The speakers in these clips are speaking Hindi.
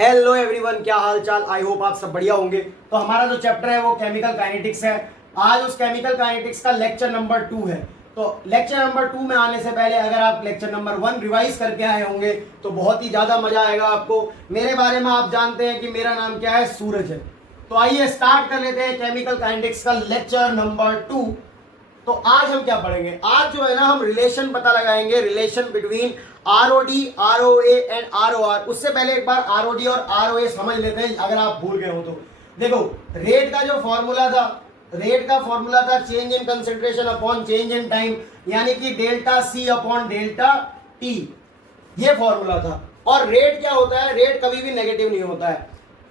हेलो एवरीवन, क्या हाल चाल। आई होप आप सब बढ़िया होंगे। तो हमारा जो चैप्टर है वो केमिकल काइनेटिक्स है। आज उस केमिकल काइनेटिक्स का लेक्चर नंबर 2 है। तो लेक्चर नंबर 2 में आने से पहले अगर आप लेक्चर नंबर 1 रिवाइज करके आए होंगे तो बहुत ही ज्यादा मजा आएगा आपको। मेरे बारे में आप जानते हैं कि मेरा नाम क्या है, सूरज है। तो आइए स्टार्ट कर लेते हैं केमिकल काइनेटिक्स का लेक्चर नंबर 2। तो आज हम क्या पढ़ेंगे, आज जो है ना हम रिलेशन पता लगाएंगे, relation between ROD, ROA and ROR. उससे पहले एक बार आरओडी और आरओए समझ लेते हैं अगर आप भूल गए हो तो। देखो, रेट का जो फॉर्मूला था, रेट का फॉर्मूला था change in concentration upon change in time, यानी कि delta C upon delta T, ये फॉर्मूला था। और रेट क्या होता है, रेट कभी भी नेगेटिव नहीं होता है।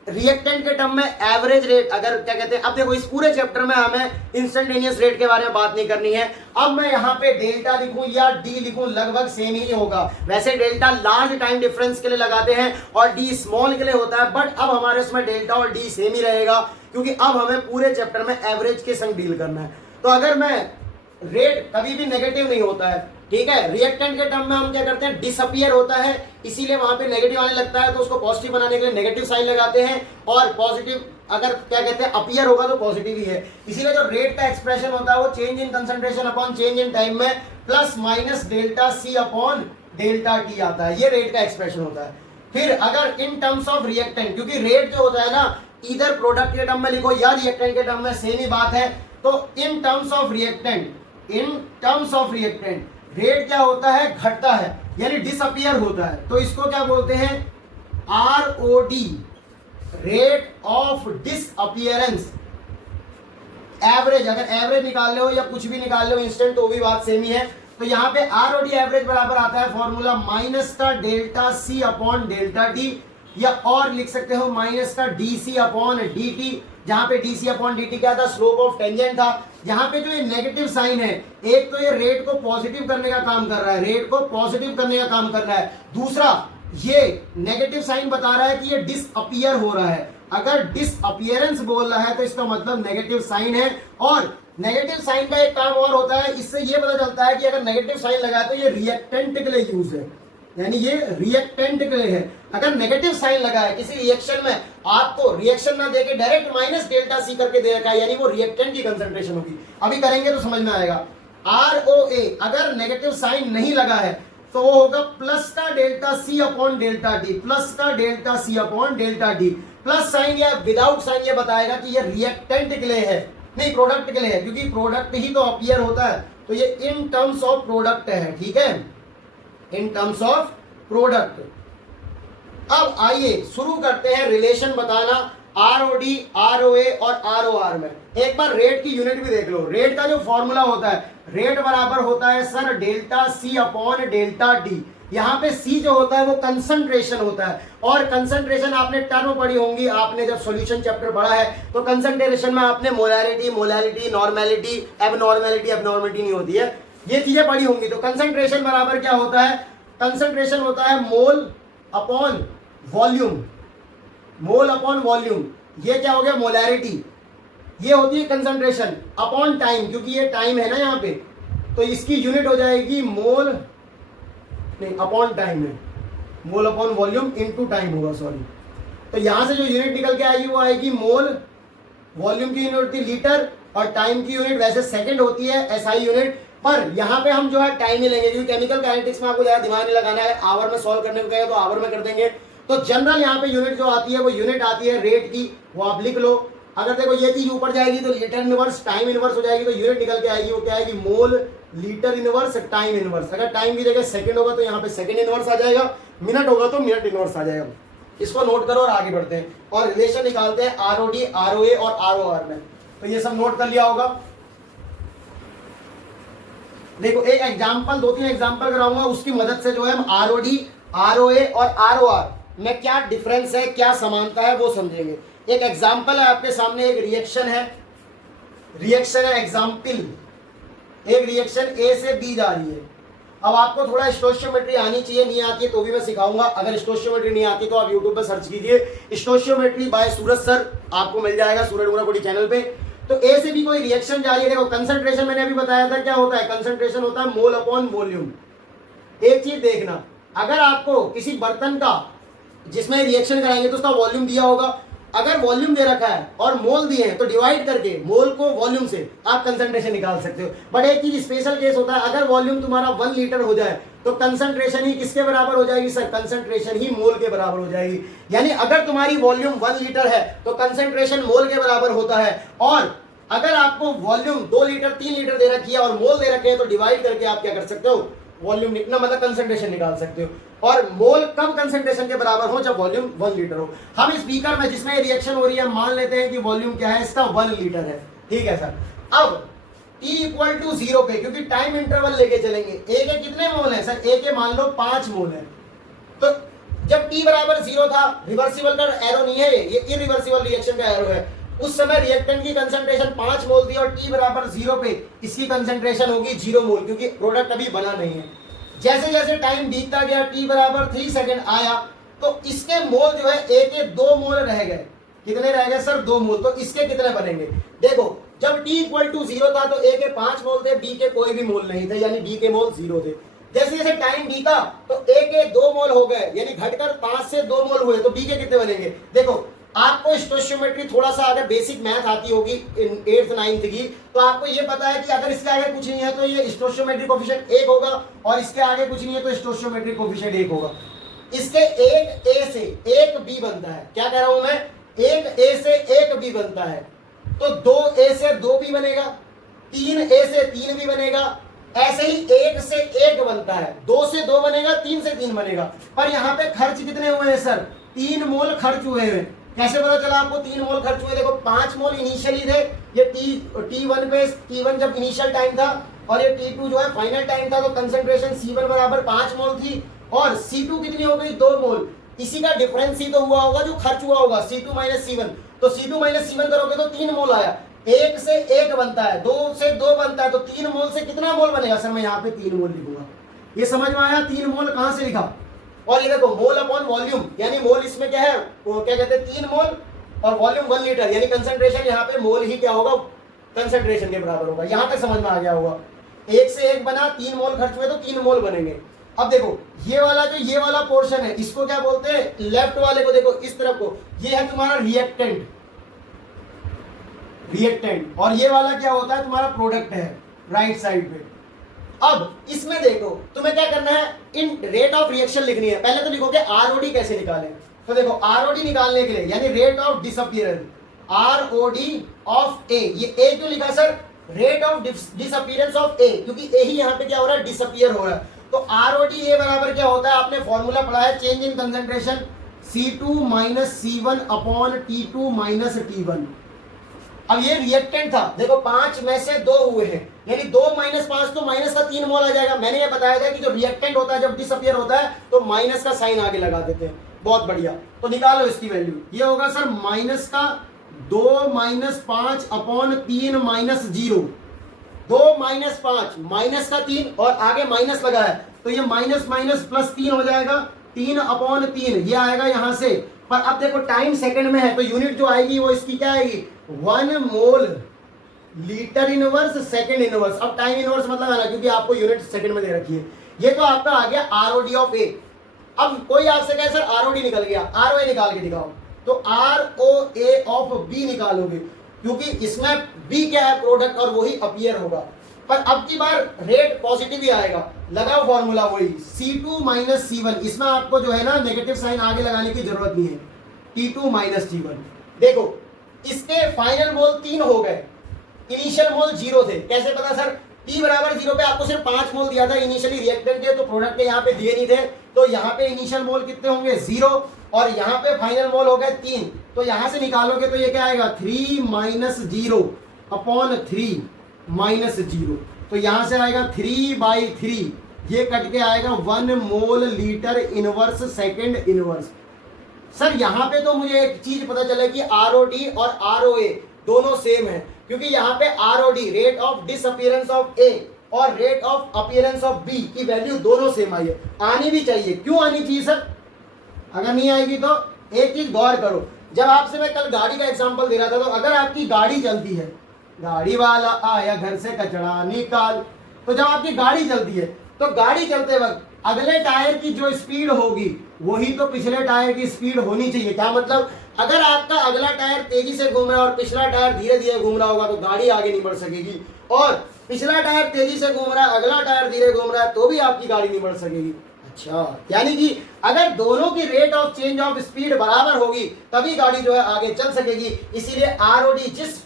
रिएक्टेंट के टर्म में एवरेज रेट, अगर क्या कहते हैं, अब देखो इस पूरे चैप्टर में हमें इंस्टेंटेनियस रेट के बारे में बात नहीं करनी है। अब मैं यहाँ पे डेल्टा लिखूं या डी लिखूं लगभग सेम ही होगा। वैसे डेल्टा लार्ज टाइम डिफरेंस के लिए लगाते हैं और डी स्मॉल के लिए होता है, बट अब हमारे उसमें डेल्टा और डी सेम ही रहेगा क्योंकि अब हमें पूरे चैप्टर में एवरेज के संग डील करना है। तो अगर मैं रेट कभी भी नेगेटिव नहीं होता है, ठीक है। रिएक्टेंट के टर्म में हम क्या करते हैं, डिसअपियर होता है, इसीलिए वहां पे नेगेटिव आने लगता है तो उसको पॉजिटिव बनाने के लिए नेगेटिव साइन लगाते हैं। और पॉजिटिव अगर क्या कहते हैं अपियर होगा तो पॉजिटिव ही है। इसीलिए जो रेट का एक्सप्रेशन होता है वो change in concentration upon change in time में plus minus delta C upon delta T आता है, ये रेट का एक्सप्रेशन होता है। फिर अगर इन टर्म्स ऑफ रिएक्टेंट, क्योंकि रेट जो होता है ना इधर प्रोडक्ट के टर्म में लिखो या रिएक्टेंट के टर्म में सेम ही बात है। तो in terms of reactant, in terms of reactant rate क्या होता है, घटता है, यानी डिसअपियर होता है। तो इसको क्या बोलते हैं, आरओडी, रेट ऑफ डिसअपियरेंस। एवरेज, अगर एवरेज निकाल ले हो या कुछ भी निकाल ले हो इंस्टेंट तो भी बात सेम ही है। तो यहाँ पे आरओडी एवरेज बराबर आता है फॉर्मूला माइनस का delta C upon delta T, या और लिख सकते हो माइनस का D C upon D T, जहां पे D C upon D T क्या था, स्लोप ऑफ टेंजेंट था। यहाँ पे जो ये नेगेटिव साइन है, एक तो ये रेट को पॉजिटिव करने का काम कर रहा है, रेट को पॉजिटिव करने का काम कर रहा है। दूसरा, ये नेगेटिव साइन बता रहा है कि ये डिसअपियर हो रहा है। अगर डिसअपियरेंस बोल रहा है तो इसका मतलब नेगेटिव साइन है। और नेगेटिव साइन का एक काम और होता है, इससे ये पता चलता है कि अगर नेगेटिव साइन लगा तो ये रिएक्टेंट के लिए यूज है, यानी ये रिएक्टेंट के लिए है। अगर नेगेटिव साइन लगा है किसी रिएक्शन में, आपको रिएक्शन ना देके डायरेक्ट माइनस डेल्टा सी करके दे रखा है, यानी वो रिएक्टेंट की कंसंट्रेशन होगी। अभी करेंगे तो समझ में आएगा। आरओए अगर नेगेटिव साइन नहीं लगा है तो वो होगा प्लस का delta C upon delta D, plus का delta C upon delta D. Plus sign या विदाउट साइन ये बताएगा कि ये रिएक्टेंट के लिए है, नहीं प्रोडक्ट के लिए है, क्योंकि प्रोडक्ट ही तो अपीयर होता है। तो ये इन टर्म्स ऑफ प्रोडक्ट है, ठीक है, इन टर्म्स ऑफ प्रोडक्ट। अब आइए शुरू करते हैं रिलेशन बताना आरओडी, आरओए और आरओआर में। एक बार रेट की यूनिट भी देख लो। रेट का जो फॉर्मूला होता है, रेट बराबर होता है sir delta C upon delta T. यहाँ पे सी जो होता है वो कंसंट्रेशन होता है, और कंसंट्रेशन आपने टर्म पढ़ी होंगी, आपने जब सॉल्यूशन चैप्टर पढ़ा है तो कंसंट्रेशन में आपने molarity, molality, normality, abnormality, abnormality नहीं होती है, ये चीजें पढ़ी होंगी। तो कंसंट्रेशन बराबर क्या होता है, कंसंट्रेशन होता है mole upon volume, mole upon volume. ये क्या हो गया, मोलैरिटी, ये होती है कंसंट्रेशन अपॉन टाइम, क्योंकि ये टाइम है ना यहाँ पे, तो इसकी यूनिट हो जाएगी मोल, नहीं अपॉन टाइम है, mole upon volume into time होगा, सॉरी। तो यहां से जो यूनिट निकल के आएगी वो आएगी मोल, वॉल्यूम की यूनिट होती है लीटर, और टाइम की यूनिट वैसे सेकंड होती है, एसआई यूनिट। पर यहाँ पे हम जो है टाइम ही लेंगे, क्योंकि केमिकल काइनेटिक्स में आपको ज्यादा दिमाग नहीं लगाना है। आवर में सॉल्व करने को कहेगा तो आवर में कर देंगे। तो जनरल यहाँ पे यूनिट जो आती है वो यूनिट आती है रेट की, वो आप लिख लो। अगर देखो ये चीज ऊपर जाएगी तो लीटर इनवर्स टाइम इनवर्स हो जाएगी, तो यूनिट निकल के आएगी, वो क्या आएगी, मोल लीटर इनवर्स टाइम इनवर्स। अगर टाइम की जगह सेकंड होगा तो यहाँ पे सेकंड इनवर्स आ जाएगा, मिनट होगा तो मिनट इनवर्स आ जाएगा। इसको नोट करो और आगे बढ़ते हैं और रिलेशन निकालते हैं आरओडी, आरओए और आरओआर में। तो ये सब नोट कर लिया होगा। देखो एक एग्जाम्पल, 2-3 एग्जाम्पल कराऊंगा, उसकी मदद से जो है हम आरओडी, आरओए और आरओआर में क्या डिफरेंस है, क्या समानता है वो समझेंगे। एक एग्जाम्पल है आपके सामने, एक रिएक्शन है, रिएक्शन है एग्जाम्पल, एक रिएक्शन ए से बी जा रही है। अब आपको थोड़ा स्टोइचियोमेट्री आनी चाहिए, नहीं आती है तो भी मैं सिखाऊंगा। अगर स्टोइचियोमेट्री नहीं आती तो आप यूट्यूब पर सर्च कीजिए स्टोइचियोमेट्री बाय सूरज सर, आपको मिल जाएगा सूरज गुणाकोटी चैनल पे। तो ए से बी कोई रिएक्शन जा रही है। देखो कंसंट्रेशन मैंने अभी बताया था क्या होता है, कंसंट्रेशन होता है मोल अपॉन वॉल्यूम। एक चीज देखना, अगर आपको किसी बर्तन का जिसमें रिएक्शन कराएंगे तो उसका वॉल्यूम दिया होगा। अगर वॉल्यूम दे रखा है और मोल दिए हैं तो डिवाइड करके मोल को वॉल्यूम से आप कंसंट्रेशन निकाल सकते हो। बट एक चीज स्पेशल केस होता है, अगर वॉल्यूम तुम्हारा 1 लीटर हो जाए तो कंसंट्रेशन ही किसके बराबर हो जाएगी सर? कंसंट्रेशन ही मोल के बराबर हो जाएगी। यानी अगर तुम्हारी वॉल्यूम 1 लीटर है तो कंसंट्रेशन मोल के बराबर होता है। और अगर आपको वॉल्यूम 2 लीटर 3 लीटर दे रखी है और मोल दे रखे हैं तो डिवाइड करके आप क्या कर सकते हो? वॉल्यूम निकलना मतलब कंसंट्रेशन निकाल सकते हो। और मोल कब कंसंट्रेशन के बराबर हो? जब वॉल्यूम 1 लीटर हो। हम इस बीकर में जिसमें रिएक्शन हो रही है मान लेते हैं कि वॉल्यूम क्या है इसका? 1 लीटर है। ठीक है सर। अब t इक्वल टू 0 पे, क्योंकि टाइम इंटरवल लेके चलेंगे, a के कितने मोल है सर? a के मान लो 5 मोल है। तो जब t बराबर 0 था, रिवर्सिबल का एरो नहीं है, ये इरिवर्सिबल रिएक्शन का एरो है, उस समय रिएक्टेंट की कंसंट्रेशन 5 मोल थी और t बराबर 0 पे इसकी कंसंट्रेशन होगी 0 मोल, क्योंकि प्रोडक्ट अभी बना नहीं है। जैसे जैसे टाइम बीतता गया, t बराबर 3 सेकंड आया तो इसके मोल जो है a के 2 मोल रह गए। कितने रह गए सर? 2 मोल। तो इसके कितने बनेंगे? देखो, जब t इक्वल टू 0 था तो a के 5 मोल थे, b के कोई भी मोल नहीं थे, यानी b के मोल 0 थे। जैसे जैसे टाइम बीता तो a के 2 मोल हो गए, यानी घटकर 5 से 2 मोल हुए, तो b के कितने बनेंगे? देखो, आपको स्टोइचियोमेट्री थोड़ा सा अगर बेसिक मैथ आती होगी इन 8th 9th की, तो आपको ये पता है कि अगर इसके आगे कुछ नहीं है तो ये स्टोइचियोमेट्री कोएफिशिएंट 1 होगा, और इसके आगे कुछ नहीं है तो स्टोइचियोमेट्री कोएफिशिएंट 1 होगा। इसके एक a से एक b बनता है। क्या कह रहा हूं मैं? एक a से एक b बनता है, तो 2a से 2b बनेगा, 3a से 3b बनेगा। ऐसे ही 1 से 1 बनता है, 2 से 2 बनेगा, 3 से 3 बनेगा। पर यहाँ पे खर्च कितने हुए हैं सर? 3 मोल खर्च हुए हैं। कैसे पता चला आपको 3 मोल खर्च हुए? देखो, 5 मोल इनिशियली थे, ये T1 पे, T1 जब इनिशियल टाइम था और ये T2 जो है फाइनल टाइम था, तो कंसंट्रेशन C1 बराबर 5 मोल थी और C2 कितनी हो गई? 2 मोल। इसी का डिफरेंस ही तो हुआ होगा जो खर्च हुआ होगा, C2 माइनस C1। तो C2 माइनस C1 करोगे तो 3 मोल आया। 1 से 1 बनता है, 2 से 2 बनता है, तो 3 मोल से कितना मोल बनेगा सर? मैं यहाँ पे 3 मोल लिखूंगा। ये समझ में आया? 3 मोल कहां से लिखा? और ये देखो, मोल अपॉन वॉल्यूम, यानी मोल इसमें क्या है, वो क्या कहते हैं, 3 मोल, और वॉल्यूम 1 लीटर, यानी कंसंट्रेशन यहाँ पे मोल ही क्या होगा? कंसंट्रेशन के बराबर होगा। यहां तक समझ में आ गया होगा। 1 से 1 बना, 3 मोल खर्च हुए तो 3 मोल बनेंगे। अब देखो, ये वाला पोर्शन है, इसको क्या बोलते हैं? लेफ्ट वाले को देखो, इस तरफ को, ये है तुम्हारा रिएक्टेंट, और ये वाला क्या होता है? तुम्हारा प्रोडक्ट है राइट साइड पे। अब इसमें देखो, तुम्हें क्या करना है? इन रेट ऑफ रिएक्शन लिखनी है। पहले तो लिखोगे आरओडी कैसे निकालें। तो देखो, आरओडी निकालने के लिए, यानी rate of disappearance, ROD of A, ये ए क्यों लिखा sir? Rate of disappearance of A, क्योंकि ए ही यहाँ पे क्या हो रहा है? डिसअपीयर हो रहा है। तो आरओडी ए बराबर क्या होता है? आपने फॉर्मूला पढ़ा है, change in concentration C2 minus C1 upon T2 minus T1। अब ये रिएक्टेंट था, देखो 5 में से 2 हुए हैं, यानी 2 माइनस 5 तो माइनस का 3 मोल आ जाएगा। मैंने ये बताया था कि जो रिएक्टेंट होता है जब डिसअपीयर होता है तो माइनस का साइन आगे लगा देते हैं। बहुत बढ़िया, तो निकालो इसकी वैल्यू। ये होगा सर माइनस का 2 minus 5 upon 3 minus 0। 2 minus 5 minus का 3 और आगे माइनस लगा है, तो ये माइनस माइनस प्लस 3 हो जाएगा, 3 अपॉन 3 ये आएगा यहां से। पर अब देखो टाइम सेकंड में है, तो यूनिट जो आएगी वो इसकी क्या आएगी? 1 mole litre inverse second inverse. अब टाइम इनवर्स मतलब है ना, क्योंकि आपको यूनिट सेकंड में दे रखी है। ये तो आपका आ गया आरओडी ऑफ ए। अब कोई आपसे कहे सर आरओडी निकल गया, आरओए निकाल के दिखाओ, तो आरओए ऑफ बी निकालोगे, क्योंकि इसमें बी क्या है? प्रोडक्ट, और वही अपीयर होगा। पर अब की बार रेट पॉजिटिव ही आएगा। लगाओ फॉर्मूला वही, C2 माइनस C1। इसमें आपको जो है ना नेगेटिव साइन आगे लगाने की जरूरत नहीं है, T2 माइनस T1। देखो, इसके फाइनल मोल 3 हो गए, इनिशियल मोल 0 थे। कैसे पता सर? T बराबर 0 पे आपको सिर्फ 5 मोल दिया था इनिशियली रिएक्टेंट के, तो प्रोडक्ट के यहाँ पे दिए नहीं थे, तो यहाँ पे इनिशियल मोल कितने होंगे? 0, और यहाँ पे फाइनल मोल हो गए 3। तो यहाँ से निकालोगे तो ये क्या आएगा? 3 माइनस 0 अपॉन 3 माइनस 0। तो यहाँ से आएगा 3/3, ये कट के आएगा 1 mole litre inverse second inverse. Sir यहाँ पे तो मुझे एक चीज पता चला कि आरओडी और आरओए दोनों सेम है, क्योंकि यहाँ पे ROD rate of disappearance of A और rate of appearance of B की वैल्यू दोनों सेम आई है। आनी भी चाहिए। क्यों आनी चाहिए सर? अगर नहीं आएगी तो एक चीज गौर करो, जब आपसे मैं कल गाड़ी का एग्जांपल दे रहा था, तो अगर आपकी गाड़ी चलती है, गाड़ी वाला आया घर से कचरा निकाल, तो जब आपकी गाड़ी चलती है तो गाड़ी चलते वक्त अगले टायर की जो स्पीड होगी वही तो पिछले टायर की स्पीड होनी चाहिए। क्या मतलब, अगर आपका अगला टायर तेजी से घूम रहा है और पिछला टायर धीरे धीरे घूम रहा होगा तो गाड़ी आगे नहीं बढ़ सकेगी, और पिछला टायर तेजी से घूम रहा है, अगला टायर धीरे घूम रहा है, तो भी आपकी गाड़ी नहीं बढ़ सकेगी। अच्छा, यानी कि अगर दोनों की rate of change of speed बराबर होगी तभी गाड़ी जो है आगे चल सकेगी। इसीलिए आरओडी जिस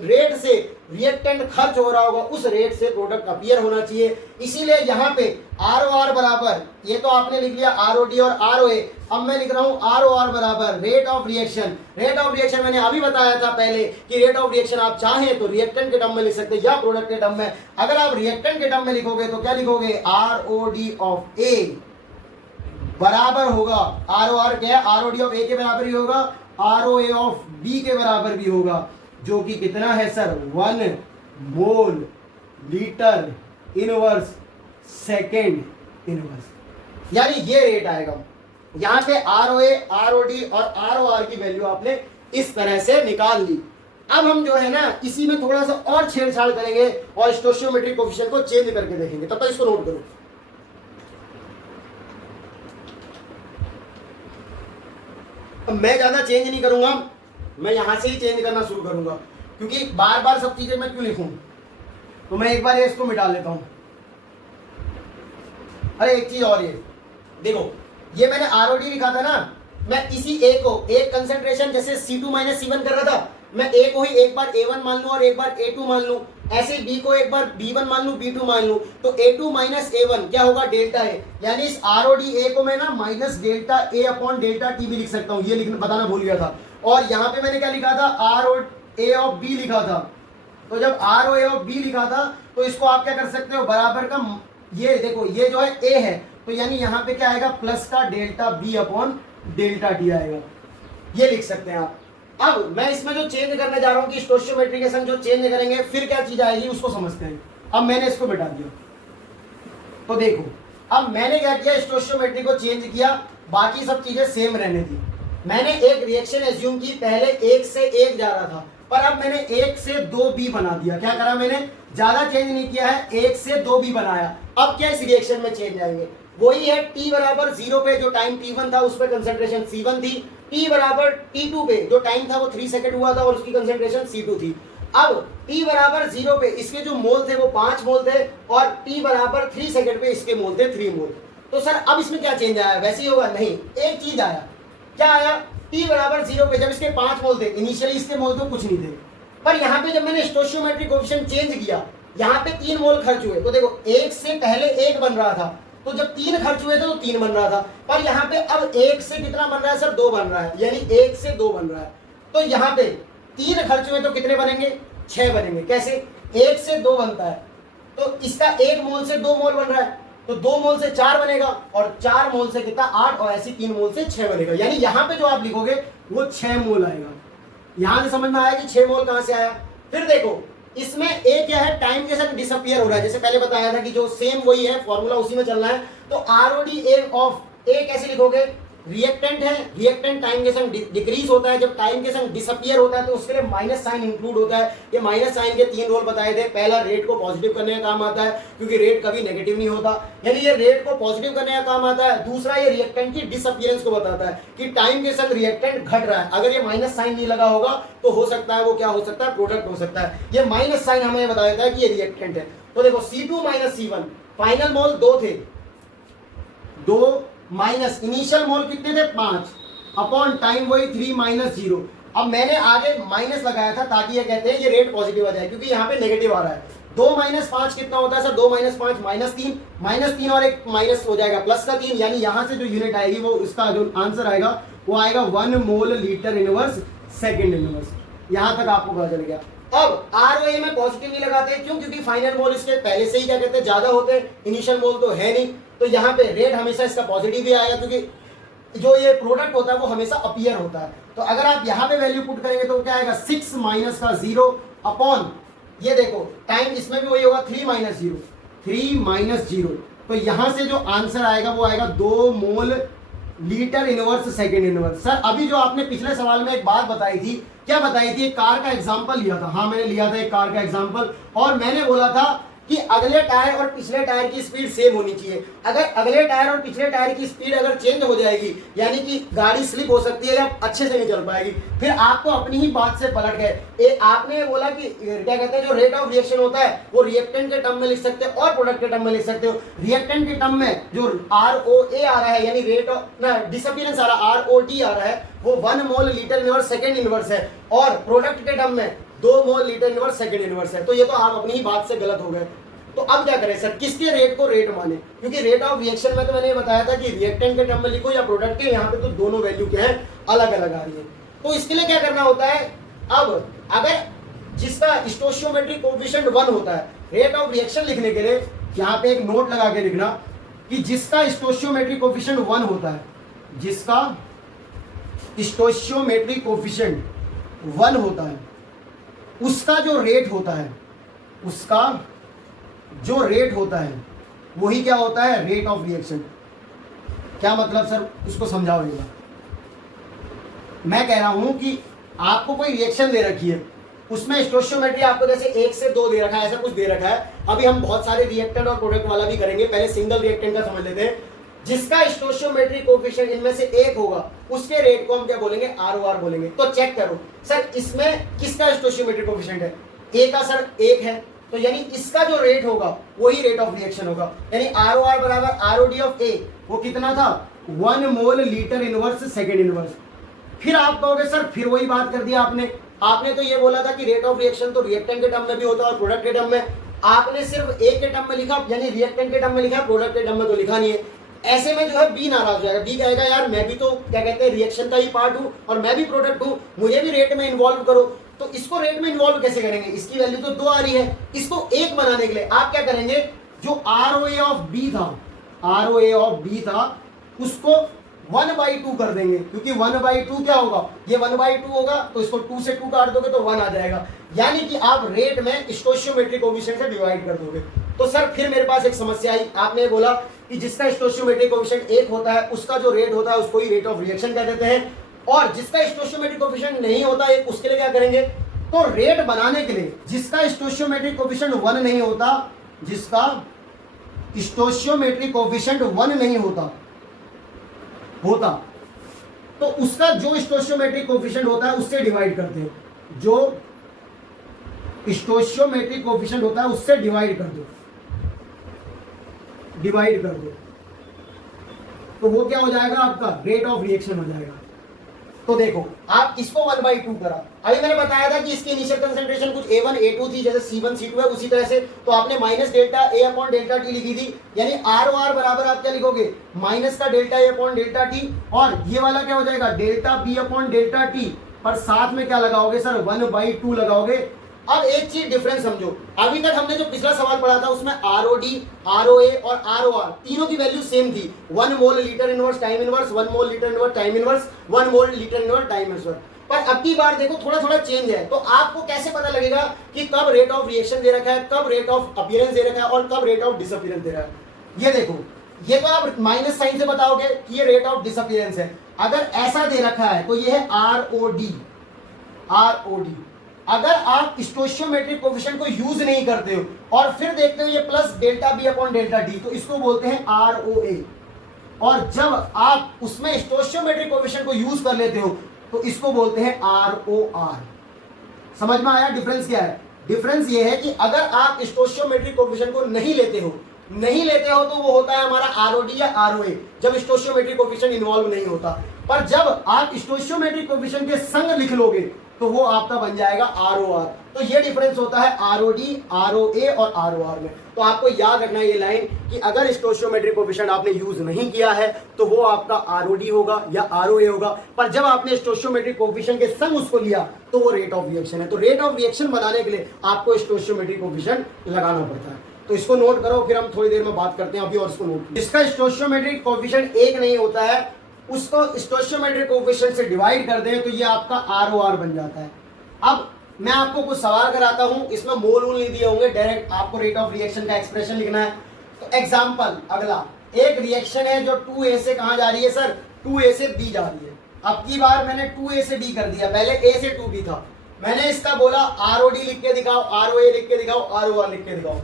रेट से रिएक्टेंट खर्च हो रहा होगा उस रेट से प्रोडक्ट अपीयर होना चाहिए। इसीलिए यहाँ पे आरओआर बराबर, ये तो आपने लिख लिया आरओडी और आरओए, अब मैं लिख रहा हूँ आरओआर बराबर rate of reaction. Rate of reaction मैंने अभी बताया था पहले कि रेट ऑफ रिएक्शन आप चाहें तो रिएक्टेंट के टर्म में लिख सकते हैं या प्रोडक्ट के टर्म में। अगर आप रिएक्टेंट के टर्म में लिखोगे तो क्या लिखोगे, आरओडी ऑफ ए बराबर होगा, आरओआर क्या है, आरओडी ऑफ ए के बराबर ही होगा, आरओए ऑफ बी के बराबर भी होगा, जो कि कितना है sir, 1 mole litre inverse second inverse, यानी ये रेट आएगा। यहां पे आरओए, आरओडी और आरओआर की वैल्यू आपने इस तरह से निकाल ली। अब हम जो है ना इसी में थोड़ा सा और छेड़छाड़ करेंगे और स्टोइचियोमेट्रिक कोएफिशिएंट को चेंज करके देखेंगे, तब तक इसको नोट करो। मैं ज्यादा चेंज नहीं करूंगा, मैं यहां से ही चेंज करना शुरू करूंगा, क्योंकि बार बार सब चीजें मैं क्यों लिखूं, तो मैं एक बार इसको मिटा लेता हूं। अरे एक चीज और, ये देखो, ये मैंने आरओडी लिखा था ना, मैं इसी ए को एक कंसेंट्रेशन जैसे C2 माइनस C1 कर रहा था, मैं ए को ही एक बार A1 मान लूं और एक बार A2 मान लूं, ऐसे बी को एक बार B1 मान लूं, B2 मान लूं, तो A2 माइनस A1 क्या होगा, डेल्टा ए, यानी इस आरओडी ए को मैं ना minus delta A upon delta T भी लिख सकता हूं, ये लिखना बताना भूल गया था। और यहाँ पे मैंने क्या लिखा था, आरओए ऑफ बी लिखा था, तो जब आरओए ऑफ बी लिखा था तो इसको आप क्या कर सकते हो, बराबर का, ये देखो ये जो है ए है, तो यानी यहाँ पे क्या आएगा, प्लस का delta B upon delta T आएगा, ये लिख सकते हैं आप। अब मैं इसमें जो चेंज करने जा रहा हूँ कि स्टोइचियोमेट्रिक जो चेंज करेंगे फिर क्या चीज आएगी उसको समझते हैं। अब मैंने इसको मिटा दिया, तो देखो अब मैंने क्या किया, स्टोइचियोमेट्री को चेंज किया, बाकी सब चीजें सेम रहने दी। मैंने एक रिएक्शन एज्यूम की, पहले 1 से 1 जा रहा था, पर अब मैंने 1 से 2b बना दिया। क्या करा मैंने, ज्यादा चेंज नहीं किया है, 1 से 2b बनाया। अब क्या इस रिएक्शन में चेंज आएंगे, वही है t बराबर 0 पे जो टाइम t1 था उस पर कंसंट्रेशन C1 थी, t बराबर t2 पे जो टाइम था वो 3 सेकंड हुआ था और उसकी कंसंट्रेशन C2 थी। अब t बराबर 0 पे इसके जो मोल थे वो 5 मोल थे और t बराबर 3 सेकंड पे इसके मोल थे 3 मोल। तो सर अब इसमें क्या चेंज आया, वैसे ही होगा, नहीं, एक चीज आया। क्या आया, t बराबर 0 पे जब इसके 5 मोल थे, इनिशियली इसके मोल तो कुछ नहीं थे, पर यहाँ पे जब मैंने स्टोइचियोमेट्रिक कोएफिशिएंट चेंज किया, यहाँ पे 3 मोल खर्च हुए, तो देखो 1 से पहले 1 बन रहा था, तो जब 3 खर्च हुए थे तो 3 बन रहा था, पर यहाँ पे अब 1 से कितना बन रहा है सर, 2 बन रहा है, यानी 1 से 2 बन रहा है। तो यहाँ पे 3 खर्च हुए तो कितने बनेंगे, 6 बनेंगे। कैसे, 1 से 2 बनता है, तो इसका 1 मोल से 2 मोल बन रहा है, तो 2 मोल से 4 बनेगा और 4 मोल से कितना, 8, और ऐसी 3 मोल से 6 बनेगा, यानी यहाँ पे जो आप लिखोगे वो 6 मोल आएगा। यहाँ से समझ में आया कि 6 मोल कहाँ से आया। फिर देखो इसमें ए क्या है, टाइम के साथ डिसअपियर हो रहा है, जैसे पहले बताया था कि जो सेम वही है, फॉर्मूला उसी में चल रहा है। तो आरओडी ए ऑफ ए कैसे लिखोगे, रिएक्टेंट है, रिएक्टेंट टाइम के संग डिक्रीज होता है, जब टाइम के संग डिसअपियर होता है तो उसके लिए माइनस साइन इंक्लूड होता है। ये माइनस साइन के 3 रोल बताए थे, पहला रेट को पॉजिटिव करने का काम आता है क्योंकि रेट कभी नेगेटिव नहीं होता, यानी ये रेट को पॉजिटिव करने का काम आता है। दूसरा ये रिएक्टेंट की डिसअपियरेंस को बताता है कि टाइम के संग रिएक्टेंट घट रहा है, अगर ये माइनस साइन नहीं लगा होगा तो हो सकता है वो क्या हो सकता है, प्रोडक्ट हो सकता है। ये माइनस साइन हमें बता देता है कि ये रिएक्टेंट है। तो देखो C2 माइनस C1, फाइनल मोल 2 थे, 2 माइनस इनिशियल मोल कितने थे, 5 अपॉन टाइम वही 3 माइनस 0। अब मैंने आगे माइनस लगाया था ताकि ये कहते हैं ये रेट पॉजिटिव आ जाए, क्योंकि यहाँ पे नेगेटिव आ रहा है। 2 माइनस 5 कितना होता है सर, 2 माइनस 5 माइनस 3 और एक माइनस हो जाएगा प्लस का 3, यानी यहाँ से जो यूनिट आएगी वो इसका जो आंसर आएगा वो आएगा 1 mole litre inverse second inverse. यहाँ तक आपको पता चल गया। अब आरओए में पॉजिटिव नहीं लगाते, क्यों, क्योंकि फाइनल मोल इसके पहले से ही क्या कहते हैं ज्यादा होते हैं, इनिशियल मोल तो है नहीं, तो यहाँ पे रेट हमेशा इसका पॉजिटिव ही आएगा, क्योंकि जो ये प्रोडक्ट होता है वो हमेशा अपीयर होता है। तो अगर आप यहाँ पे वैल्यू पुट करेंगे तो क्या आएगा, 6 माइनस का 0 अपॉन, ये देखो टाइम इसमें भी वही होगा 3 माइनस 0, 3 माइनस 0, तो यहाँ से जो आंसर आएगा वो आएगा 2 मोल litre inverse second inverse. Sir अभी जो आपने पिछले सवाल में एक बात बताई थी, क्या बताई थी, एक कार का एग्जांपल लिया था। हाँ मैंने लिया था एक कार का एग्जांपल, और मैंने बोला था कि अगले टायर और पिछले टायर की स्पीड सेम होनी चाहिए। अगर अगले टायर और पिछले टायर की स्पीड अगर चेंज हो जाएगी यानी कि गाड़ी स्लिप हो सकती है या अच्छे से नहीं चल पाएगी। फिर आप तो अपनी ही बात से पलट गए। आपने बोला कि क्या कहते हैं जो रेट ऑफ रिएक्शन होता है वो रिएक्टेंट के टर्म में लिख सकते हो और प्रोडक्ट के टर्म में लिख सकते हो। रिएक्टेंट के टर्म में जो ROA आ रहा है यानी रेट ऑफ डिसअपीयरेंस आ रहा है ROD आ रहा है वो 1 mole litre inverse second inverse है और प्रोडक्ट के टर्म में 2 मोल लीटर इनवर्स सेकेंड इनवर्स है। तो ये तो आप अपनी ही बात से गलत हो गए। तो अब क्या करें सर, किसके रेट को रेट माने, क्योंकि रेट ऑफ रिएक्शन में तो मैंने बताया था कि रिएक्टेंट के टर्म में लिखो या प्रोडक्ट के, यहाँ पे तो दोनों वैल्यू क्या है अलग अलग आ रही है। तो इसके लिए क्या करना होता है, अब अगर जिसका स्टोइचियोमेट्रिक कोएफिशिएंट 1 होता है रेट ऑफ रिएक्शन लिखने के लिए यहाँ पे एक नोट लगा के लिखना कि जिसका स्टोइचियोमेट्रिक कोएफिशिएंट 1 होता है, जिसका स्टोइचियोमेट्रिक कोएफिशिएंट 1 होता है उसका जो रेट होता है, उसका जो रेट होता है वही क्या होता है, रेट ऑफ रिएक्शन। क्या मतलब सर, उसको समझाओ। मैं कह रहा हूं कि आपको कोई रिएक्शन दे रखी है, उसमें स्टोइचियोमेट्री आपको जैसे 1 से 2 दे रखा है, ऐसा कुछ दे रखा है। अभी हम बहुत सारे रिएक्टेंट और प्रोडक्ट वाला भी करेंगे, पहले सिंगल रिएक्टेंट का समझ लेते हैं। जिसका स्टोइचियोमेट्रिक कोएफिशिएंट इनमें से 1 होगा उसके रेट को हम क्या बोलेंगे, ROR बोलेंगे। तो चेक करो सर, इसमें किसका स्टोइचियोमेट्रिक कोएफिशिएंट है, A का सर 1 है, तो यानी इसका जो रेट होगा वही रेट ऑफ रिएक्शन होगा। यानी ROR बराबर ROD ऑफ A वो कितना था, 1 mole litre inverse second inverse. फिर आप कहोगे सर फिर वही बात कर दिया आपने तो ये बोला था कि रेट ऑफ रिएक्शन तो रिएक्टेंट के टर्म में भी होता है और प्रोडक्ट के टर्म में। आपने सिर्फ A के टर्म में लिखा यानी रिएक्टेंट के टर्म में लिखा, प्रोडक्ट के टर्म में तो लिखा नहीं है। ऐसे में जो है B नाराज हो जाएगा, B कहेगा यार मैं भी तो क्या कहते हैं रिएक्शन का ही पार्ट हूँ और मैं भी प्रोडक्ट हूँ, मुझे भी रेट में इन्वॉल्व करो। तो इसको रेट में इन्वॉल्व कैसे करेंगे, इसकी वैल्यू तो 2 आ रही है, इसको 1 बनाने के लिए आप क्या करेंगे, जो ROA ऑफ B था उसको 1/2 कर देंगे, क्योंकि 1/2 क्या होगा, ये 1/2 होगा तो इसको 2 से 2 काट दोगे तो 1 आ जाएगा। यानी कि आप रेट में स्टोइचियोमेट्रिक कोएफिशिएंट से डिवाइड कर दोगे। तो सर फिर मेरे पास एक समस्या आई, आपने बोला कि जिसका स्टोइचियोमेट्रिक कोएफिशिएंट 1 होता है उसका जो रेट होता है उसको ही रेट ऑफ रिएक्शन कह देते हैं, और जिसका स्टोइचियोमेट्रिक कोएफिशिएंट नहीं होता है उसके लिए क्या करेंगे। तो रेट बनाने के लिए जिसका स्टोइचियोमेट्रिक कोएफिशिएंट 1 नहीं होता, जिसका स्टोइचियोमेट्रिक कोएफिशिएंट 1 नहीं होता तो उसका जो स्टोइचियोमेट्रिक कोएफिशिएंट होता है उससे डिवाइड करते हैं, जो स्टोइचियोमेट्रिक कोएफिशिएंट होता है उससे डिवाइड कर दो, तो वो क्या हो जाएगा, आपका रेट ऑफ रिएक्शन हो जाएगा। तो देखो आप इसको 1/2 करा, अभी मैंने बताया था कि इसकी इनिशियल कंसंट्रेशन कुछ A1 A2 थी, जैसे C1 C2 है उसी तरह से, तो आपने minus delta A upon delta T लिखी थी, यानी ROR बराबर आप क्या लिखोगे, माइनस का delta A upon delta T, और ये वाला क्या हो जाएगा delta B upon delta T, पर साथ में क्या लगाओगे सर, 1/2 लगाओगे। अब एक चीज डिफरेंस समझो, अभी तक हमने जो पिछला सवाल पढ़ा था उसमें ROD, ROA और ROR तीनों की वैल्यू सेम थी, 1 mole litre inverse time inverse, 1 mole litre inverse time inverse, 1 mole litre inverse time inverse. पर अब की बार देखो थोड़ा थोड़ा चेंज है, तो आपको कैसे पता लगेगा कि कब रेट ऑफ रिएक्शन दे रखा है, कब रेट ऑफ अपीयरेंस दे रखा है और कब रेट ऑफ डिसअपीयरेंस दे रहा है। ये देखो, ये तो आप माइनस साइन से बताओगे कि ये रेट ऑफ डिसअपीयरेंस है। अगर ऐसा दे रखा है तो ये है ROD। अगर आप स्टोइचियोमेट्रिक कोएफिशिएंट को यूज नहीं करते हो और फिर देखते हो ये plus delta B upon delta D, तो इसको बोलते हैं ROA। और जब आप उसमें स्टोइचियोमेट्रिक कोएफिशिएंट को यूज कर लेते हो तो इसको बोलते हैं ROR। समझ में आया डिफरेंस क्या है? डिफरेंस ये है कि अगर आप स्टोइचियोमेट्रिक कोएफिशिएंट को नहीं लेते हो तो वो होता है हमारा ROD या ROA, जब स्टोइचियोमेट्रिक कोएफिशिएंट इन्वॉल्व नहीं होता। पर जब आप स्टोइचियोमेट्रिक कोएफिशिएंट के संग लिख लोगे तो वो आपका बन जाएगा ROR। तो ये डिफरेंस होता है ROD, ROA और ROR में। तो आपको याद रखना है ये लाइन कि अगर स्टोइचियोमेट्रिक कोएफिशिएंट आपने यूज नहीं किया है तो वो आपका ROD होगा या ROA होगा, पर जब आपने स्टोइचियोमेट्रिक कोएफिशिएंट के संग उसको लिया तो वो रेट ऑफ रिएक्शन है। तो रेट ऑफ रिएक्शन बनाने के लिए आपको स्टोइचियोमेट्रिक कोएफिशिएंट लगाना पड़ता है। तो इसको नोट करो, फिर हम थोड़ी देर में बात करते हैं अभी, और इसको नोट। जिसका स्टोइचियोमेट्रिक कोएफिशिएंट 1 नहीं होता है उसको स्टोइचियोमेट्रिक कोएफिशिएंट से डिवाइड कर दें तो ये आपका ROR बन जाता है। अब मैं आपको कुछ सवाल कराता हूं, इसमें मोल वोल नहीं दिए होंगे, डायरेक्ट आपको रेट ऑफ रिएक्शन का एक्सप्रेशन लिखना है। तो एग्जांपल अगला, एक रिएक्शन है जो 2A से कहां जा रही है सर, 2A से B जा रही है। अब की बार मैंने 2A से B कर दिया, पहले A से 2B था। मैंने इसका बोला ROD लिख के दिखाओ, ROA लिख के दिखाओ, ROR लिख के दिखाओ।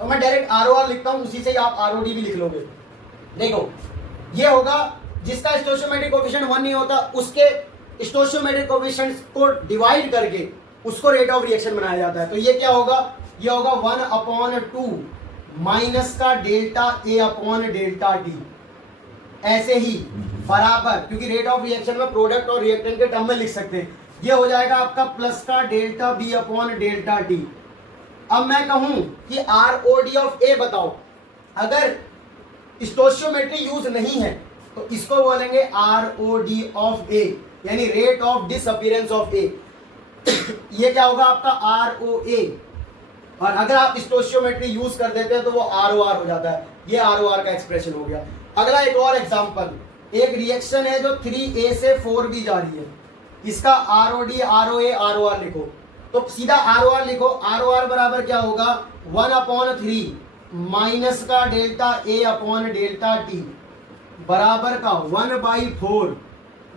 तो मैं डायरेक्ट ROR लिखता हूं, उसी से ही आप ROD भी लिख लोगे। देखो ये होगा जिसका स्टोइचियोमेट्रिक कोएफिशिएंट 1 नहीं होता, उसके स्टोइचियोमेट्रिक कोएफिशिएंट्स को डिवाइड करके उसको रेट ऑफ रिएक्शन बनाया जाता है। तो ये क्या होगा, ये होगा 1/2 माइनस का delta A upon delta T, ऐसे ही बराबर, क्योंकि रेट ऑफ रिएक्शन में प्रोडक्ट और रिएक्टेंट के टर्म में लिख सकते हैं। ये हो जाएगा आपका प्लस का delta B upon delta T. अब मैं कहूं कि ROD ऑफ A बताओ, अगर स्टोइचियोमेट्री यूज नहीं है तो इसको बोलेंगे ROD ऑफ A, यानी rate of disappearance of A। ये क्या होगा आपका ROA, और अगर आप स्टोइचियोमेट्री यूज कर देते हैं तो वो ROR हो जाता है। ये ROR का एक्सप्रेशन हो गया। अगला एक और एग्जांपल, एक रिएक्शन है जो 3A से 4B जा रही है, इसका ROD ROA ROR लिखो, तो सीधा ROR लिखो। ROR बराबर क्या होगा, 1/3 माइनस का delta A upon delta T बराबर का 1/4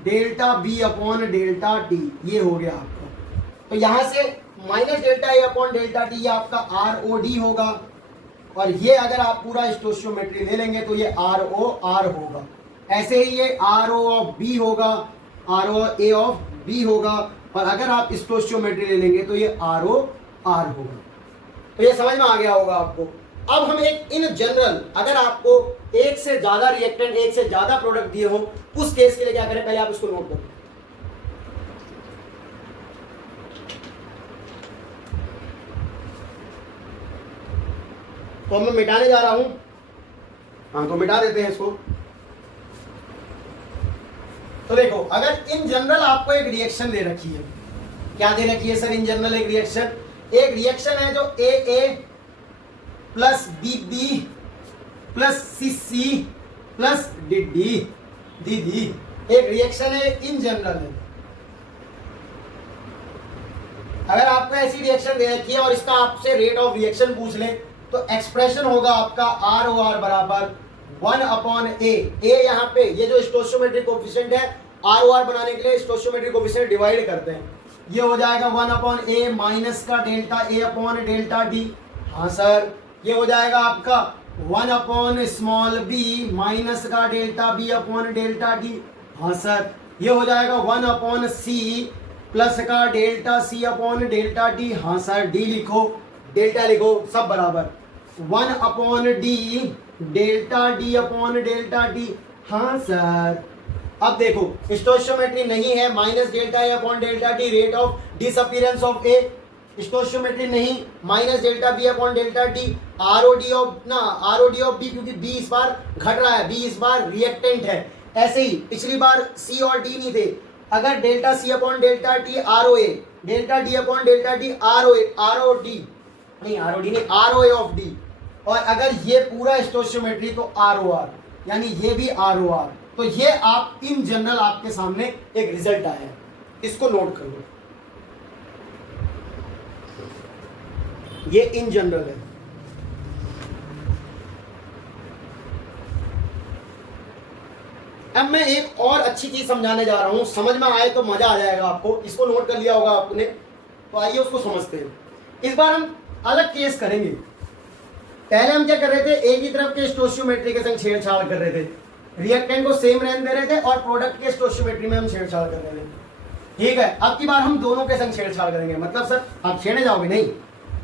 delta B upon delta T. ये हो गया आपका। तो यहां से minus delta A upon delta T ये आपका ROD होगा, और ये अगर आप पूरा स्टोइचियोमेट्री ले लेंगे तो ये ROR होगा। ऐसे ही ये RO ऑफ B होगा, ROA ऑफ B होगा, और अगर आप स्टोइचियोमेट्री ले लेंगे तो ये ROR होगा। तो ये समझ में आ गया होगा आपको। अब हम एक इन जनरल, अगर आपको एक से ज्यादा रिएक्टेंट, एक से ज्यादा प्रोडक्ट दिए हो, उस केस के लिए क्या करें, पहले आप इसको नोट करो। तो मैं मिटाने जा रहा हूं, हाँ तो मिटा देते हैं इसको। तो देखो, अगर इन जनरल आपको एक रिएक्शन दे रखी है, क्या दे रखी है सर इन जनरल, एक रिएक्शन है जो AA plus BB plus CC plus DD एक रिएक्शन है, इन जनरल है। अगर आपको ऐसी रिएक्शन दे रखी है और इसका आपसे रेट ऑफ रिएक्शन पूछ ले, तो एक्सप्रेशन होगा आपका ROR बराबर 1/A। A यहाँ पे ये जो स्टोइचियोमेट्रिक कोएफिशिएंट है, ROR बनाने के लिए स्टोइचियोमेट्रिक कोएफिशिएंट डिवाइड करते हैं। ये हो जाएगा 1/A माइनस का delta A upon delta D। हाँ सर, ये हो जाएगा आपका 1/b माइनस का delta B upon delta D। हाँ सर, ये हो जाएगा 1/C प्लस का delta C upon delta D। हाँ सर, D लिखो, डेल्टा लिखो, सब बराबर 1/D delta D upon delta D। हाँ सर। अब देखो, स्टोइचियोमेट्री नहीं है, minus delta A upon delta D rate of disappearance of A। Stoichiometry नहीं, minus delta B upon delta D ROD of B, क्योंकि B इस बार घट रहा है, B इस बार रिएक्टेंट है। ऐसे ही पिछली बार C और D नहीं थे, अगर delta C upon delta T ROA, delta D upon delta D ROA of D, और अगर ये पूरा स्टोइचियोमेट्री तो ROR, यानी ये भी ROR। तो ये आप इन जनरल आपके सामने एक रिजल्ट आया है, इसको नोट कर लो, ये इन जनरल है। अब मैं एक और अच्छी चीज समझाने जा रहा हूं, समझ में आए तो मजा आ जाएगा आपको। इसको नोट कर लिया होगा आपने, तो आइए उसको समझते हैं। इस बार हम अलग केस करेंगे। पहले हम क्या कर रहे थे, एक ही तरफ के स्टोइचियोमेट्री के संग छेड़छाड़ कर रहे थे, रिएक्टेंट को सेम रहने दे रहे थे, और प्रोडक्ट के स्टोइचियोमेट्री में हम छेड़छाड़ कर रहे थे। ठीक है, अब की बार हम दोनों के संग छेड़छाड़ करेंगे। मतलब सर आप छेड़े जाओगे? नहीं,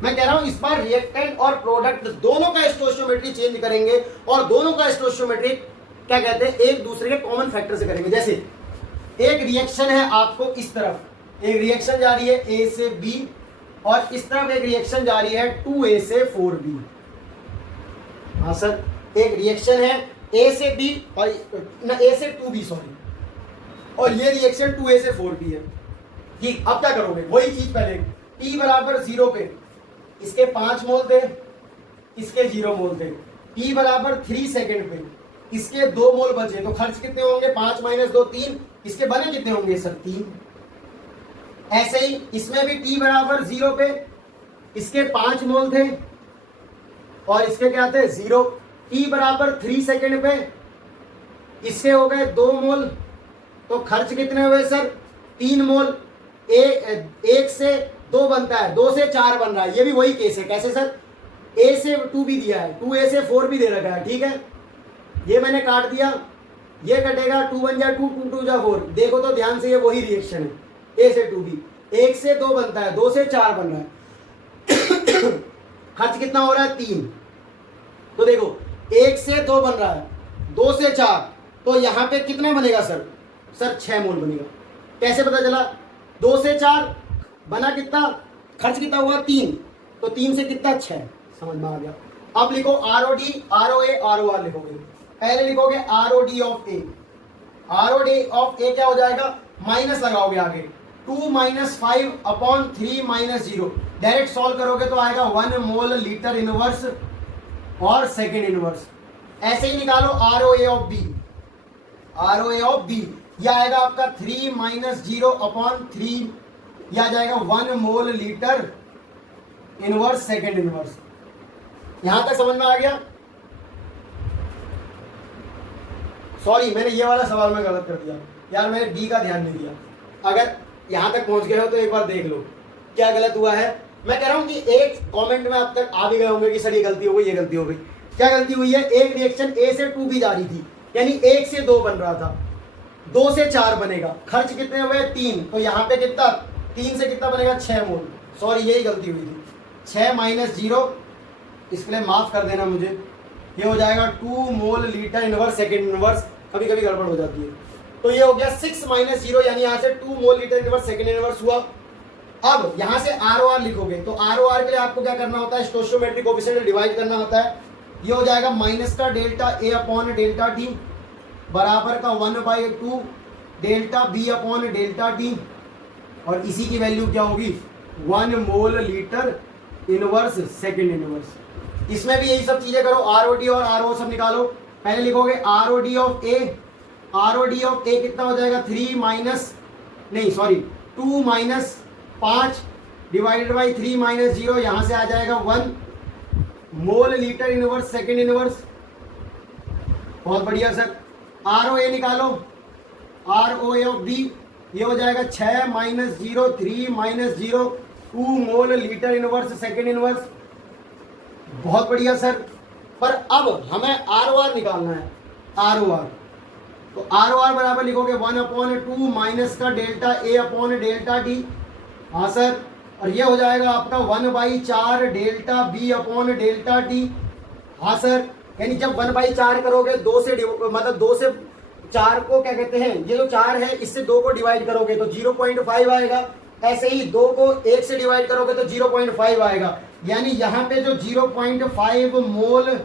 मैं कह रहा हूं इस बार रिएक्टेंट और प्रोडक्ट दोनों का स्टोइचियोमेट्री चेंज करेंगे, और दोनों का स्टोइचियोमेट्री क्या कहते हैं, एक दूसरे के कॉमन फैक्टर से करेंगे। जैसे एक रिएक्शन है आपको इस तरफ, एक रिएक्शन जा रही है A से B, और इस तरफ एक रिएक्शन जा रही है 2A से 4B। हाँ सर, एक रिएक्शन है A से B और A से 2B सॉरी, और ये रिएक्शन 2A से 4B है। ठीक, अब क्या करोगे, वही चीज पहले, T बराबर 0 पे इसके 5 मोल थे, इसके 0 मोल थे। T बराबर 3 सेकेंड पे इसके 2 मोल बचे, तो खर्च कितने होंगे, 5 - 2 3, इसके बने कितने होंगे सर 3। ऐसे ही इसमें भी T बराबर 0 पे इसके 5 मोल थे और इसके क्या थे 0। T बराबर 3 सेकेंड पे इसके हो गए 2 मोल, तो खर्च कितने हुए सर 3 मोल। 1 से 2 बनता है, 2 से 4 बन रहा है, ये भी वही केस है। कैसे सर, ए से 2 भी दिया है, 2a से 4 भी दे रखा है, ठीक है। ये मैंने काट दिया, ये कटेगा, 2 1 जा 2, 2 2 जा 4। देखो तो ध्यान से, ये वही रिएक्शन है, ए से 2 भी, 1 से 2 बनता है, 2 से 4 बन रहा है। खर्च कितना हो रहा है 3। तो देखो 1 से 2 बन रहा है, 2 से 4, तो यहाँ पे कितना बनेगा सर? सर 6 मोल बनेगा। कैसे पता चला? 2 से 4 बना कितना, खर्च कितना हुआ 3, तो 3 से कितना 6, समझ में आ गया। अब लिखो ROD, ROA, ROR लिखोगे। पहले लिखोगे ROD of A, ROD of A क्या हो जाएगा, माइनस लगाओगे आगे, 2 minus 5 upon 3 minus 0। Direct solve करोगे तो आएगा 1 मोल लीटर इनवर्स और सेकेंड इनवर्स। ऐसे ही निकालो ROA of B, ROA of B, यह आएगा आपका 3 माइनस 0 अपॉन 3, यह आ जाएगा 1 mole litre inverse second inverse. यहां तक समझ में आ गया? सॉरी, मैंने ये वाला सवाल में गलत कर दिया यार, मैंने डी का ध्यान नहीं दिया। अगर यहां तक पहुंच गए हो तो एक बार देख लो क्या गलत हुआ है। मैं कह रहा हूं कि एक कमेंट में अब तक आ भी गए होंगे कि सर ये गलती हो गई, ये गलती हो गई। क्या गलती हुई है? एक रिएक्शन ए से 2 भी जा रही थी, यानी 1 से 2 बन रहा था, 2 से 4 बनेगा, खर्च कितने हुए 3, तो यहाँ पे कितना, 3 से कितना बनेगा 6 मोल। सॉरी, यही गलती हुई थी, 6 माइनस 0, इसके लिए माफ कर देना मुझे। ये हो जाएगा 2 मोल लीटर इनवर्स सेकेंड इनवर्स, कभी कभी गड़बड़ हो जाती है। तो ये हो गया 6 माइनस 0, यानी यहाँ से 2 मोल लीटर इनवर्स सेकेंड इनवर्स हुआ। अब यहाँ से ROR लिखोगे तो ROR के लिए आपको क्या करना होता है, स्टोइचियोमेट्रिक कोएफिशिएंट डिवाइड करना होता है। ये हो जाएगा माइनस का delta A upon delta T बराबर का 1/2 delta B upon delta T, और इसी की वैल्यू क्या होगी, 1 mole litre inverse second inverse. इसमें भी यही सब चीजें करो, ROD और RO सब निकालो। पहले लिखोगे ROD of A, ROD of A कितना हो जाएगा 3 माइनस, नहीं sorry 2 minus 5 divided by 3 minus 0, यहां से आ जाएगा 1 mole litre inverse second inverse. बहुत बढ़िया सर। ROA निकालो, ROA ऑफ B, ये हो जाएगा 6 माइनस 0 3 माइनस 0 2 मोल लीटर इनवर्स सेकेंड इनवर्स। बहुत बढ़िया सर। पर अब हमें ROR निकालना है, ROR। तो ROR बराबर लिखोगे 1/2 माइनस का delta A upon delta T। हाँ सर, और ये हो जाएगा आपका 1/4 delta B upon delta T। हाँ सर, यानी जब 1/4 करोगे 2 से मतलब 2 से 4 को क्या कहते हैं, ये जो 4 है इससे 2 को डिवाइड करोगे तो 0.5 आएगा। ऐसे ही 2 को 1 से डिवाइड करोगे तो 0.5 आएगा, यानी यहाँ पे जो 0.5 mole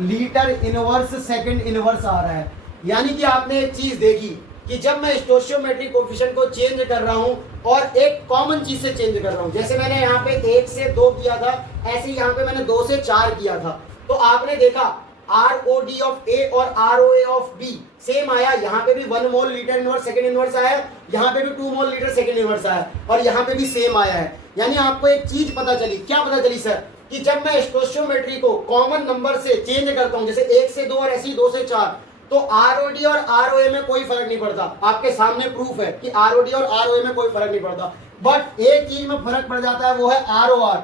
litre inverse second inverse आ रहा है। यानी कि आपने एक चीज देखी कि जब मैं स्टोइचियोमेट्रिक कोएफिशिएंट को चेंज कर रहा हूं और एक कॉमन चीज से चेंज कर रहा हूं, जैसे मैंने यहाँ पे 1 से 2 किया था, ऐसे ही यहाँ पे मैंने 2 से 4 किया था, तो आपने देखा ROD ऑफ A और ROA ऑफ B सेम आया। यहाँ पे भी 1 mole litre inverse second inverse आया, यहाँ पे भी 2 मोल लीटर सेकेंड इनवर्स आया, और यहाँ पे भी सेम आया है। यानी आपको एक चीज पता चली, क्या पता चली सर, कि जब मैं स्टोइचियोमेट्री को कॉमन नंबर से चेंज करता हूं, जैसे 1 से 2 और ऐसे ही 2 से 4, तो ROD और ROA में कोई फर्क नहीं पड़ता। आपके सामने प्रूफ है कि ROD और ROA में कोई फर्क नहीं पड़ता, बट एक चीज में फर्क पड़ जाता है, वो है ROR।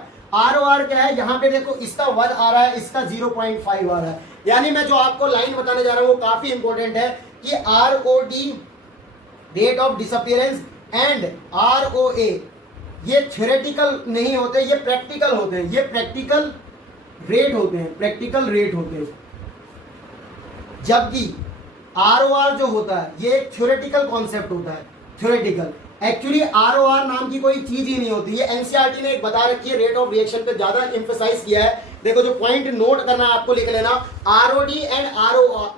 ROR क्या है, यहाँ पे देखो इसका 1 आ रहा है, इसका 0.5 आ रहा है। यानी मैं जो आपको लाइन बताने जा रहा हूं वो काफी इंपॉर्टेंट है कि ROD rate of disappearance and ROA ये थ्योरेटिकल नहीं होते, ये प्रैक्टिकल होते हैं, ये प्रैक्टिकल रेट होते हैं, प्रैक्टिकल रेट होते हैं। जबकि ROR जो होता है ये एक थ्योरेटिकल कॉन्सेप्ट होता है, थ्योरेटिकल। एक्चुअली ROR नाम की कोई चीज ही नहीं होती, ये एनसीईआरटी ने एक बता रखी है, रेट ऑफ रिएक्शन पे ज्यादा एम्फसाइज किया है। देखो जो पॉइंट नोट करना है आपको लिख लेना, ROD and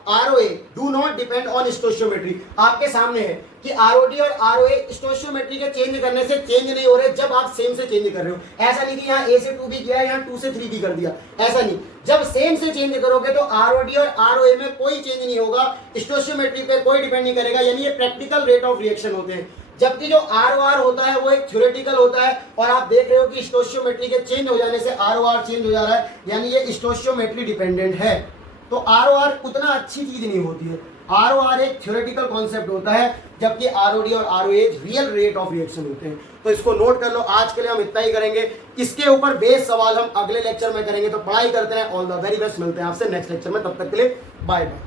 ROA do not depend on stoichiometry. आपके सामने है कि ROD और ROA स्टोइचियोमेट्री के चेंज करने से चेंज नहीं हो रहे जब आप सेम से चेंज कर रहे हो। ऐसा नहीं कि यहाँ A से 2 भी किया है, यहाँ 2 से 3 भी कर दिया, ऐसा नहीं। जब सेम से चेंज करोगे तो ROD और ROA में कोई चेंज नहीं होगा, स्टोइचियोमेट्री पे कोई डिपेंड नहीं करेगा, यानी ये प्रैक्टिकल रेट ऑफ रिएक्शन होते हैं। जबकि जो ROR होता है वो एक थ्योरेटिकल होता है, और आप देख रहे हो कि स्टोइचियोमेट्री के चेंज हो जाने से ROR चेंज हो जा रहा है, यानी ये स्टोइचियोमेट्री डिपेंडेंट है। तो ROR उतना अच्छी चीज नहीं होती है। ROR एक थ्योरेटिकल कॉन्सेप्ट होता है, जबकि ROD और ROA real rate of reaction होते हैं। तो इसको नोट कर लो। आज के लिए हम इतना ही करेंगे, इसके ऊपर बेस सवाल हम अगले लेक्चर में करेंगे। तो पढ़ाई करते हैं। All the very best. मिलते हैं आपसे नेक्स्ट लेक्चर में, तब तक के लिए बाय बाय।